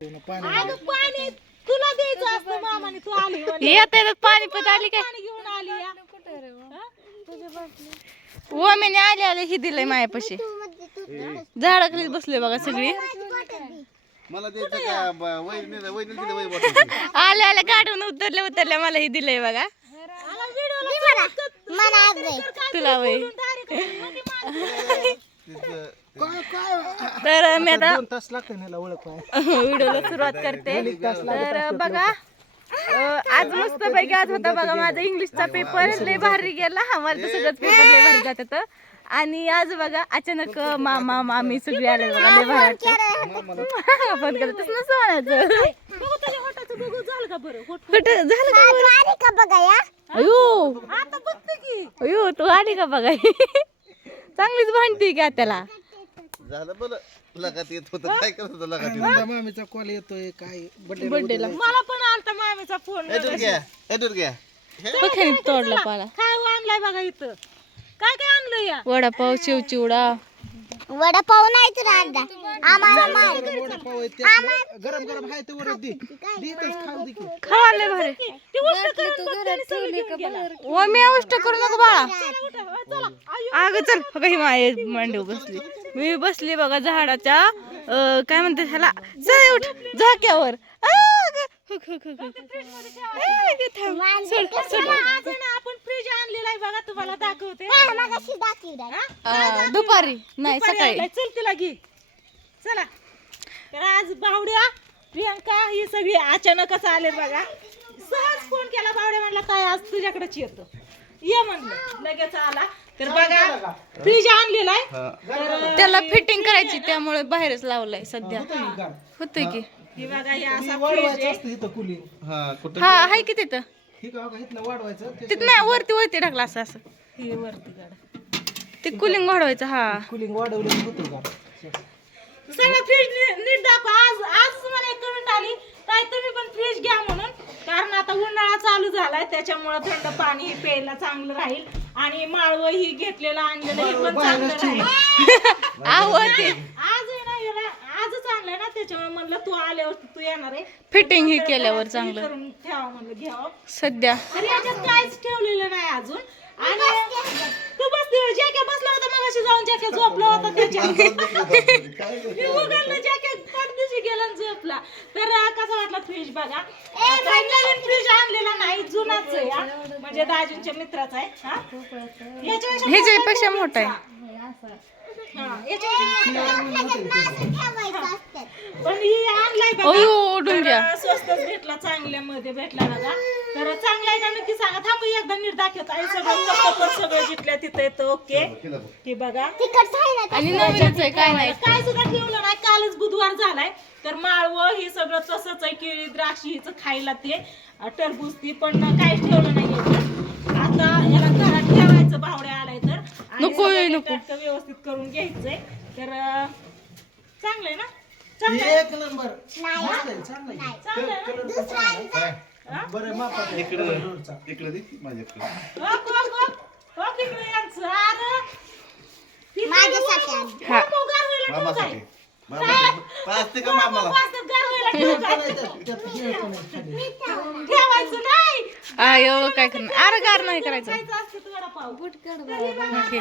अगं पाणी तुला द्यायचं असतं मामाने तू आली म्हणे. येत येतात पाणी पित आली काय? पाणी घेऊन आली या. ओमेने आले आले ही दिलंय मायापाशी. झाडाखाली बसले बघा सगळी. मला द्यायचं का ब- वहिनीला वहिनीला दिलं वही बॉटल आले आले गाडून उतरले उतरले मला ही दिलंय बघा. तुला वय तर मी आता दोन तास लागते ह्याला ओळख व्हिडिओला सुरुवात करते. तर बघा आज मस्त पैकी आज होता बघा माझा इंग्लिशचा पेपर लय भारी गेला. आम्हाला तर सगळंच पेपर लय भारी जातात आणि आज बघा अचानक मामा मामी सगळे आले बघा लय भारी. फोन करत नसं म्हणायचं. बघू बघू झालं का बरं? होट कुठं झालं का बरं? अयो. आता बघते की. अयो तू आली का बघा? चांगलीच भांडती का त्याला झालं बरं. लगात येत होतं. काय करत होतं लगात येत मामीचा कॉल येतोय काय? बर्थडे बर्थडेला मला पण आलता मामीचा फोन घ्या घ्या पखाने तोडला पाला. काय आणलाय बघा इथं? काय काय आणलं या? वडापाव चिवचिवडा. वडापाव नाही तर अर्धा. आम्हाला मार वडापाव आहे त्यातलं गरम गरम आहे ते दे. देतच खाऊ दे की. भारी. ओ मी अवष्ट करू नको बाळा. चला उठा, वा, चला आयु. अगं चल. बघा ही माय मांडव बसली. मी बसली बघा झाडाच्या अं, काय म्हणते ह्याला? चल उठ. झाक्यावर. आपण फ्रीज आणलेला आहे बघा तुम्हाला दाखवते दुपारी नाही सकाळी. चल तिला घे. चला. तर आज बावड्या प्रियंका ही सगळी अचानकच आले बघा. सहज फोन केला बावड्या म्हणला काय आज तुझ्याकडेच येतो. ये म्हणलं. लगेच आला. तर बघा फ्रीज आणलेला आहे त्याला फिटिंग करायची त्यामुळे बाहेरच लावलंय सध्या. होतंय की? ही बघा हे असा फ्रीज वाढवायचं आहे. असतं इथं कुलिंग हा कुठं हा आहे की तिथं? हे का बघा इथलं वाढवायचं तिथं नाही वरती वरती टाकला असं असं. ही वरती गाडा ते कुलिंग वाढवायचं हा. कुलिंग वाढवलं की होतं का? सगळं फ्रीज नीट दाखव. आज आज मला एक कमेंट आली काय तुम्ही पण फ्रीज घ्या म्हणून. कारण आता उन्हाळा चालू झालाय त्याच्यामुळे थंड पाणी हे प्यायला चांगलं राहील. आणि माळवं ही घेतलेलं आणलेलं हे पण चांगलं राहील. आवडते. आज आणलंय ना त्याच्यामुळे म्हणलं तू आल्यावर तू येणार आहे. फिटिंग ही तर केल्यावर चांगलं. करून ठेवा म्हणलं घ्यावं. सध्या. तर याच्यात काहीच ठेवलेलं नाही अजून. आणि तू बसली जॅके बसला होता मगाशी जाऊन जॅके झोपला होता त्याच्या. मी उघडलं जॅकेट पडदिशी गेला आणि झोपला. तर अं, कसा वाटला फ्रीज बघा? आता नवीन फ्रीज आणलेला नाही जुनाच आहे हा. म्हणजे दाजींच्या मित्राचा आहे हा. याच्यापेक्षा ह्याच्यापेक्षा मोठा आहे हा, याच्यापेक्षा मोठा आहे. ठेवायचं असतं पण ही आणलाय बघा. अयो डुंग्या तर स्वस्तच भेटला चांगल्यामध्ये भेटला बघा. तर चांगला आहे का नक्की सांगा. थांब एकदा नीट दाखवत. आहे सगळं सगळं जिथल्या तिथं येतं ओके? बघा. तिखट आहे आणि नवीनच आहे काय नाही. काय सुद्धा ठेवलं नाही. कालच बुधवार झालाय. तर माळवं हे सगळं तसंच आहे केळी द्राक्षी हिचं खायला ते. अं, टरबूज ती पण काहीच ठेवलं नाही. आता याला घरात ठेवायचं तर आणि नको, सगळं नको. व्यवस्थित करून घ्यायचंय तर चांगलंय ना चांगलं एक नंबर मस्त आहे चांगलं आहे. कलर पण चांगला आहे. बरं मापात आहे. रोडचा. इकडे दे माझ्याकडे हप, हप, हप. हप इकडे यांचं. अरे. माझ्यासाठी सगळी आणली. हा. बाबू गारवायला ठेवू काय? मामासाठी मामासाठी पाचते का मामाला काय? नाही त्यात- त्यात हे पण आहे खाली. ठेवायचं नाही अयो काय करणार अरे गार नाही करायचं ओके.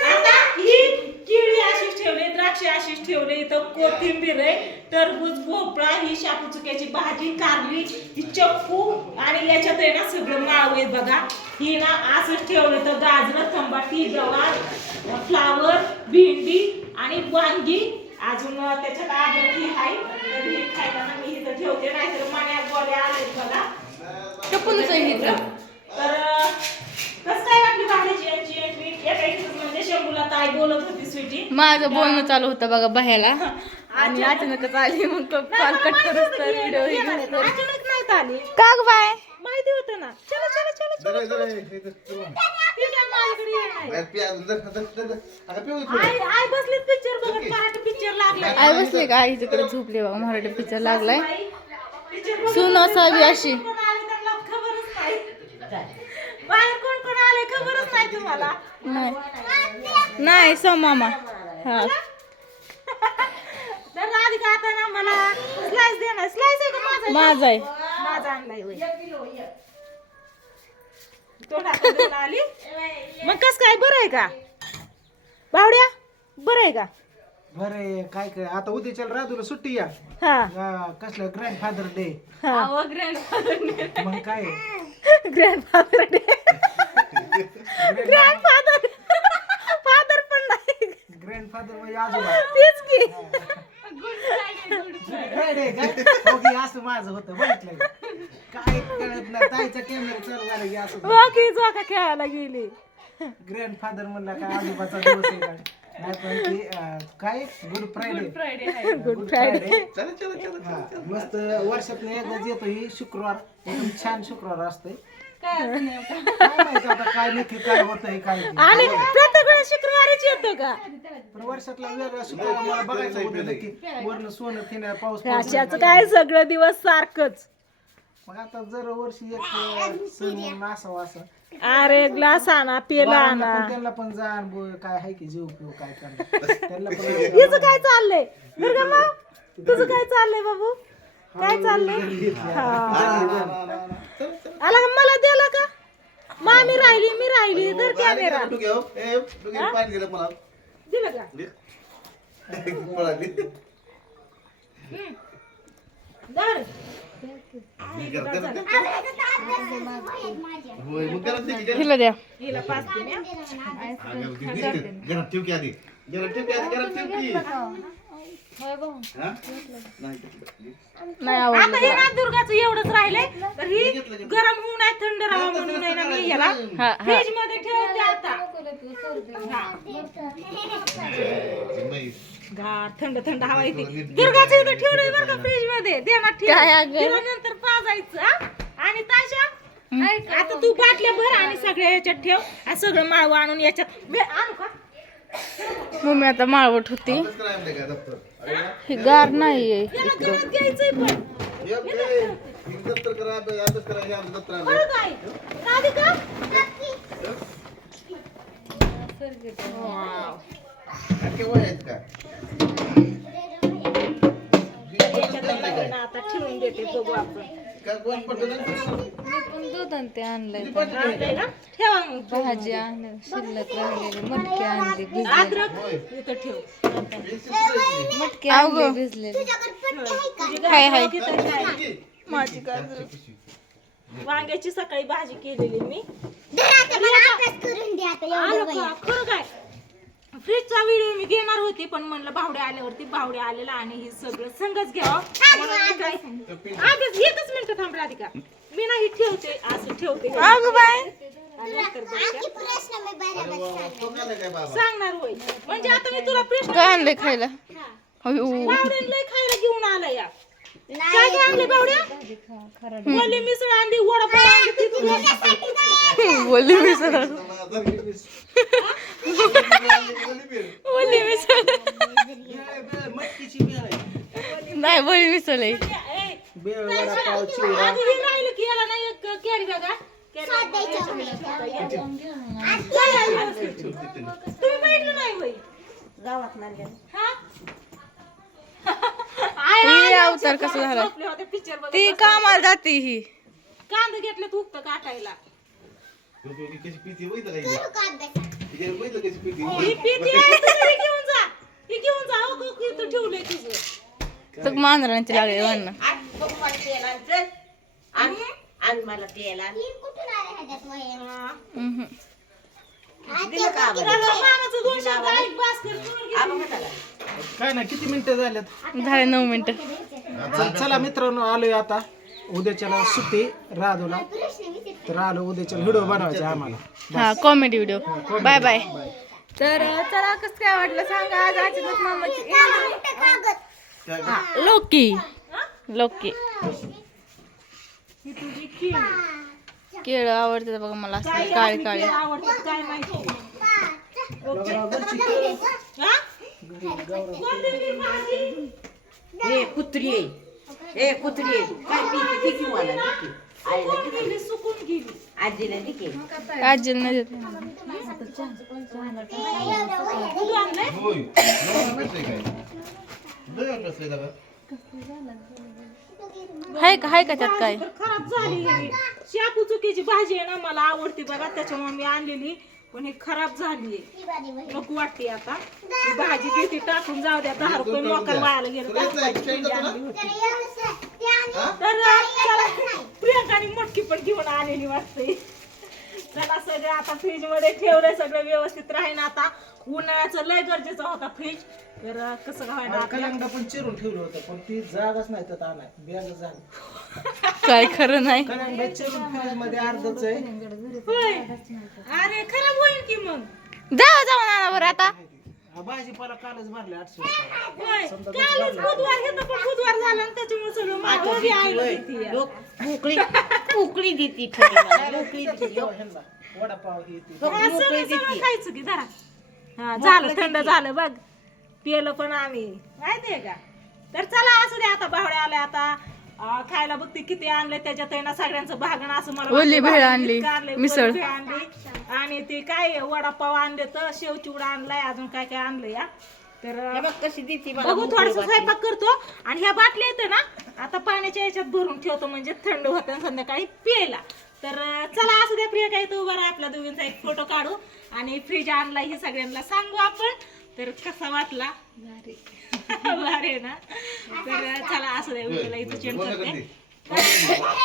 हे नाही ही अशीच ठेवले द्राक्षे अशीच ठेवले इथं कोथिंबीर आहे टरबूज भोपळा ही शापू चुक्याची भाजी कारली ही चक्कू आणि याच्यात आहे ना सगळं माळव आहे बघा. ही ना असंच ठेवलं तर गाजर तंबाटी गवार फ्लावर भेंडी आणि वांगी. अजून त्याच्यात आदरकी आहे. तर ही खायला मी इथं ठेवते नाहीतर मण्या बघा. आहे इथं. तर कसं काय वाटली भाड्याची यांची एंट्री एका इथंच म्हणजे शंभूला ताई बोलत होती स्वीटी. माझं बोलणं चालू होतं बघा बाह्याला. आणि अचानकच आली मग कॉल कट व्हिडिओ अचानक आली. का ग बाय? माहिती होतं ना. चला चला चला. ठीक आहे माझ्याकडे. आई आई बसलीत पिक्चर बघत मराठी पिक्चर लागलाय. आई बसली का? आई तिकडे झोपली बघा मराठी पिक्चर लागलाय. सून असावी अशी. कोण बाहेर कोण कोण आले खबरच नाही तुम्हाला. नाही. नाही सो मामा. हा. तर राधिका आता ना मला स्लाइस देणार. स्लाइस आहे का माझा? माझा आहे. माझा आणलाय होय. तोंडात देऊन आली. मग कस काय? बरं आहे का? बावड्या बरं आहे का? बरे काय काय आता उद्याच्या राजूला सुट्टी या. हा. या, कसलं ग्रँड फादर डे हा मग काय? ग्रँडफादर डे ग्रँडफादर फादर पण नाही. ग्रँड फादर म्हणजे आजोबा. तेच की. फ्रायडे का? की असं माझं होतं बघितलं का? काय कळत नाही ताईचा कॅमेरा चालू झाला की असं हो की जोका खेळायला गेली. ग्रँड फादर म्हणला काय आजोबाचा दिवस आहे का? नाही पण ते अं, काय? गुड फ्रायडे गुड फ्रायडे चला चला चला हा, मस्त वर्षातनं एकदाच येतो ही शुक्रवार. एकदम छान शुक्रवार असते काय माहिती आता काय नक्की काय होतंय काय ते. आणि प्रत्येक वेळेस शुक्रवारीच येतो का? पण वर्षातला वेगळा शुक्रवार मला बघायचं होतं नक्की वरनं सोनं पाऊस अशाच काय सगळं दिवस सारखंच. मग आता जर वर्षी एक अं, सण म्हणून असावं असं अरे ग्लास आणा पेला बाळांना आणा. पण त्यांना पण जाण बुळ काय आहे की जीव पिऊ काय करणार? त्यांना पण हिचं काय चाललंय? दुर्गा माव तुझं काय चाललंय बाबू? काय चाललंय? हा. आला का? मला द्याला का? मामी राहिली मी राहिली. तर कॅमेरा तू घेऊ ए तू घे पाणी गेलं मला. दिलं का? धर. मी. होय, मग की. हिला द्या हिला पाच दिन या. हा, गरम ठेव, दिसते. गरम ठेव की आधी गरम ठेव की आधी गरम ठेव की हा? नाही नाही आवडलं आता हे ना दुर्गाचं एवढंच राहिलंय तर ही गरम होऊ नाही थंड राहा म्हणून आहे ना मी याला हा हा फ्रीजमध्ये ठेवते आता. गार थंड थंड हवा येते दुर्गाचं इथं ठेवलंय बरं का फ्रीजमध्ये देणार काय अगं? नंतर पाजायचं हा? आणि ताशा आता तू बाटल्या भर आणि सगळ्या याच्यात ठेव. आणि सगळं माळवं आणून याच्यात. मी आणू का? मम्मी आता माळवट होती. अभ्यास करायला आणलंय का? दप्तर? अरे वा. ही गार नाहीये. त्याला घरात घ्यायचंय पण. ये, ये. ही दप्तर. करा, अभ्यास अभ्यास करा, हे आमचं दप्तर आणलंय. खरं काय राधिका? हा, केव्हा यायचं का? आता ठेवून देते बघू आपण का कोण पटलं मी पण दूध आणते आणलंय आणलंय ना ठेवा मग भाजी आणली शिल्लक राहिलेली मटकी आणली भिजलेली अद्रक इथं ठेव मटकी आणली भिजलेली हाय हाय माझी गाजर वांग्याची सकाळी भाजी केलेली मी अभ्यास करून द्या आता आलं एवढं का? खरं काय फ्रीजचा व्हिडिओ मी घेणार होती पण म्हणलं भावडे आल्यावरती भावडे आलेला आणि हे सगळं संगच घ्यावं म्हणून काय आधीच एकच मिनिट थांब राधिका. मी नाही ठेवते असं ठेवते. आणि नंतर बघते. आणखी प्रश्न मी बरोबर सांगेन. तो काय काय बाबा? सांगणार होय. म्हणजे आता मी तुला प्रश्न काय आणलंय खायला? अयो. बावड्यानं लय खायला घेऊन आला या. काय काय आणले बावड्या बोलली मिसळ आणली वडापाव आणली ती तुला बोलली मी सर आहे नाही बोलली मी सर ए, बेळ वडापाव चिवडा आधी हे राहिलं की याला नाही एक कॅरी बॅगा तुम्ही बघितलं नाही होय गावात हा ही अवतार कसं झाला? ती कामाला जाते ही. कांदा घेतलं तू काटायला. कशी पिती बघितलं बघितलं ही पिती. आहे तर ही घेऊन जा. ही घेऊन जा हो गो इथं ठेवलंय तुझं. तर मांजरांची लागली म्हणणं कुठून आले ह्याच्यात वह्या? हम्म. मामाचं दोन शब्द ऐक बास कर, पुन्हा घे. काय ना किती मिनिटं झाल्यात? झाले नऊ मिनिटं. चल- चला मित्रांनो आलोय आता. उद्याच्याला सुट्टी राधूला. तर आलो उद्याच्याला व्हिडिओ बनवायचे आम्हाला हा कॉमेडी व्हिडिओ बाय बाय तर चला कसं काय वाटलं सांगा आज अचानक मामाची. हा, लोकी लोकी ही तुझी कीड. केळं आवडते बघा मला असं काय काळी काळी कीड आवडतात काय माहिती हा? हे कुत्री आहे. हे कुत्री. काय पिते? ते घेऊ मला सुकून गेली? सुकून गेली. आजीला की. आजीला नाही देत. होय. हाय का हाय का त्यात काय? खराब झाली. ही. शापू चुकीची भाजी आहे ना मला आवडते बघा त्याच्यामुळे मी आणलेली. पण ही खराब झाली नको वाटते आता. ही भाजी किती टाकून जाऊ द्या. दहा रुपये लोकल वायाला गेलं दहा रुपयाची पिंडी आणली होती. तर चला. प्रियंकाने मटकी पण घेऊन आलेली वाटते चला सगळं आता फ्रीजमध्ये ठेवलंय. सगळं व्यवस्थित राहीन आता. उन्हाळ्याचं लय गरजेचं होता फ्रीज. तर कसं आपल्या? कलंगडा पण चिरून ठेवलं होतं पण ती जागाच नाही तर आणाय. बॅग झाली. काय खरं नाही? कलंगडा चिरून फ्रीजमध्ये अर्धच आहे. होय. अरे खराब होईल की मग? जाऊ जाऊ नाना बरं आता. हा भाजीपाला कालच भरले आठशे रुपये. होय. कालच बुधवार घेतलं पण बुधवार झाला आणि त्याच्यामुळे सगळं मागं बी आईला देते या. लोक मोकळी मोकळी देती थोडी मला. मोकळी देती. लोक. ह्यांना. वडापाव ही ती. लोक हा, मोकळी सगळं सगळं देती खायचं की जरा. हा झालं थंड झालं बघ. पिलं पण आम्ही. माहितीये का? तर चला असू दे आता बावड्या आल्या आता. अं, खायला बघते किती आणले त्याच्यात आहे ना सगळ्यांचं भागण असं मला ओली. भेळ आणली, इतकं आणलंय, मिसळ. ओली भेळ आणली. आणि ते काय वडापाव आणले तर शेव चिवडा आणलाय अजून काय काय आणलंय या. तर हे बघ कशी देती मला बघू मोकळी थोडस. स्वयंपाक करतो. आणि ह्या बाटल्या येते ना आता पाण्याच्या याच्यात भरून ठेवतो म्हणजे थंड होतं आणि संध्याकाळी प्यायला तर अं, चला असू द्या प्रिया काही तो बरं आपल्या दोघींचा एक फोटो काढू. आणि फ्रीज आणला हे सगळ्यांना सांगू आपण. तर कसा वाटला? भारी. भारी आहे ना? तर चला असू द्या व्हिडिओला इथं चेंज करते.